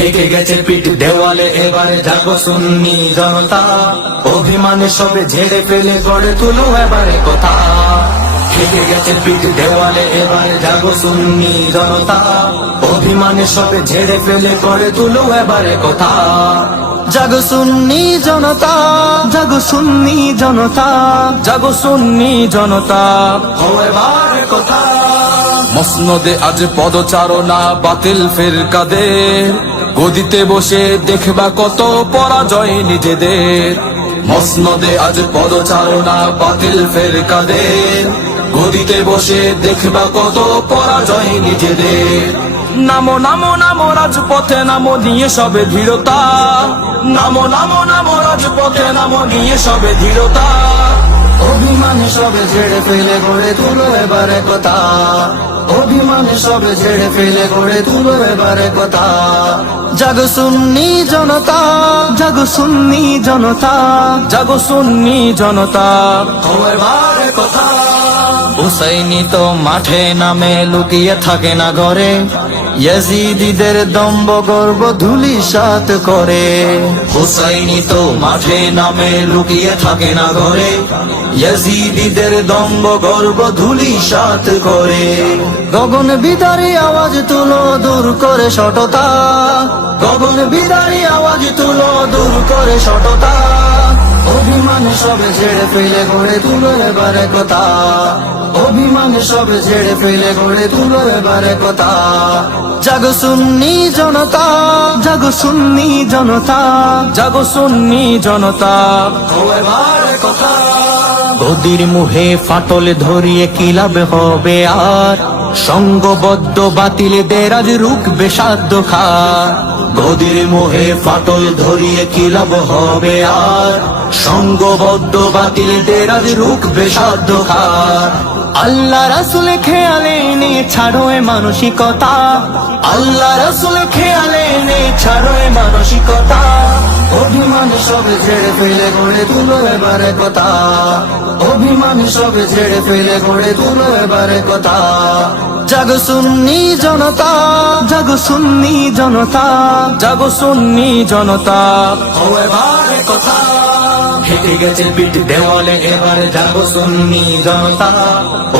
ঠেকে গেছে পিঠ দেওয়ালে, এবারে জাগো সুন্নি জনতা, অভিমানে সবে ঝেড়ে ফেলে গড়ে তুলো এবারে কথা। ঠেকে গেছে পিঠ দেওয়ালে, এবারে জাগো সুন্নি জনতা, অভিমানে সবে ঝেড়ে ফেলে গড়ে তুলো এবারে কথা। জাগো সুন্নি জনতা, জাগো সুন্নি জনতা, জাগো সুন্নি জনতা, ও এবারে কথা। মসনদে আজ পদচারণা বাতিল ফিরকাদের, গদিতে বসে দেখবা কত পরাজয় নিজেদের। মসনদে আজ পদচারণা বাতিল ফিরকাদের, গদিতে বসে দেখবা কত পরাজয় নিজেদের। নামো নামো নামো রাজপথে, নামো নিয়ে সবে দৃঢ়তা, নামো নামো নামো রাজপথে, নামো নিয়ে সবে দৃঢ়তা। অভিমানে সবে ঝেড়ে ফেলে গড়ে তুলো এবারে কথা, অভিমানে সবে ঝেড়ে ফেলে গড়ে তুলো এবারে কথা। জাগো সুন্নি জনতা, জাগো সুন্নি জনতা, জাগো সুন্নি জনতা, ও এবারে কথা। হুসাইনি তো মাঠে নামে লুকিয়ে থাকে না ঘরে, ইয়াজিদিদের দম্ভ গর্ব ধূলিসাৎ করে। হুসাইনি তো মাঠে নামে লুকিয়ে থাকে না ঘরে, ইয়াজিদিদের দম্ভ গর্ব ধূলিসাৎ করে। গগন বিদারী আওয়াজ তুলো দূর করে সটতা, গগন বিদারী আওয়াজ তুলো দূর করে সটতা, অভিমানে সবে ঝেড়ে ফেলে গড়ে তুলো এবারে কথা, অভিমানে সবে ঝেড়ে ফেলে গড়ে তুলো এবারে কথা। জাগো সুন্নি জনতা, জাগো সুন্নি জনতা, জাগো সুন্নি জনতা, ও এবারে কথা। গদির মুহে ফাটল ধরিয়ে কি লাভ হবে আর, সঙ্গবদ্ধ বাতিলদের আজ রুখবে সাধ্য খার। গদির মোহে ফাটল ধরিয়ে কি লাভ হবে আর, সঙ্গবদ্ধ বাতিলদের আজ রুখবে সাধ্য খার। আল্লাহ রাসূল খেয়ালে নে ছাড়ো এ মানসিকতা, আল্লাহ রাসূল খেয়ালে নে ছাড়ো এ মানসিকতা। অভিমানে সবে ঝেড়ে ফেলে গড়ে তুলো এবারে কথা, অভিমানে সবে ঝেড়ে ফেলে গড়ে তুলো এবারে কথা। জাগো সুন্নি জনতা, জাগো সুন্নি জনতা, জাগো সুন্নি জনতা, ও এবারে কথা। ঠেকে গেছে পিঠ দেওয়ালে, এবারে জাগো সুন্নি জনতা,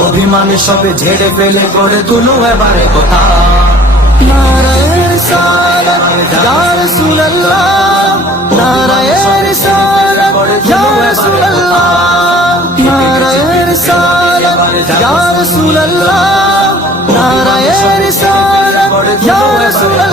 অভিমানে সবে ঝেড়ে ফেলে গড়ে তুলো এবারে কথা। নারায়ে রিসালাত ইয়া রাসূলুল্লাহ, নারায়ে রিসালাত ইয়া রাসূলুল্লাহ, নারায়ে রিসালাত ইয়া রাসূলুল্লাহ, নারায়ে রিসালাত ইয়া রাসূলুল্লাহ।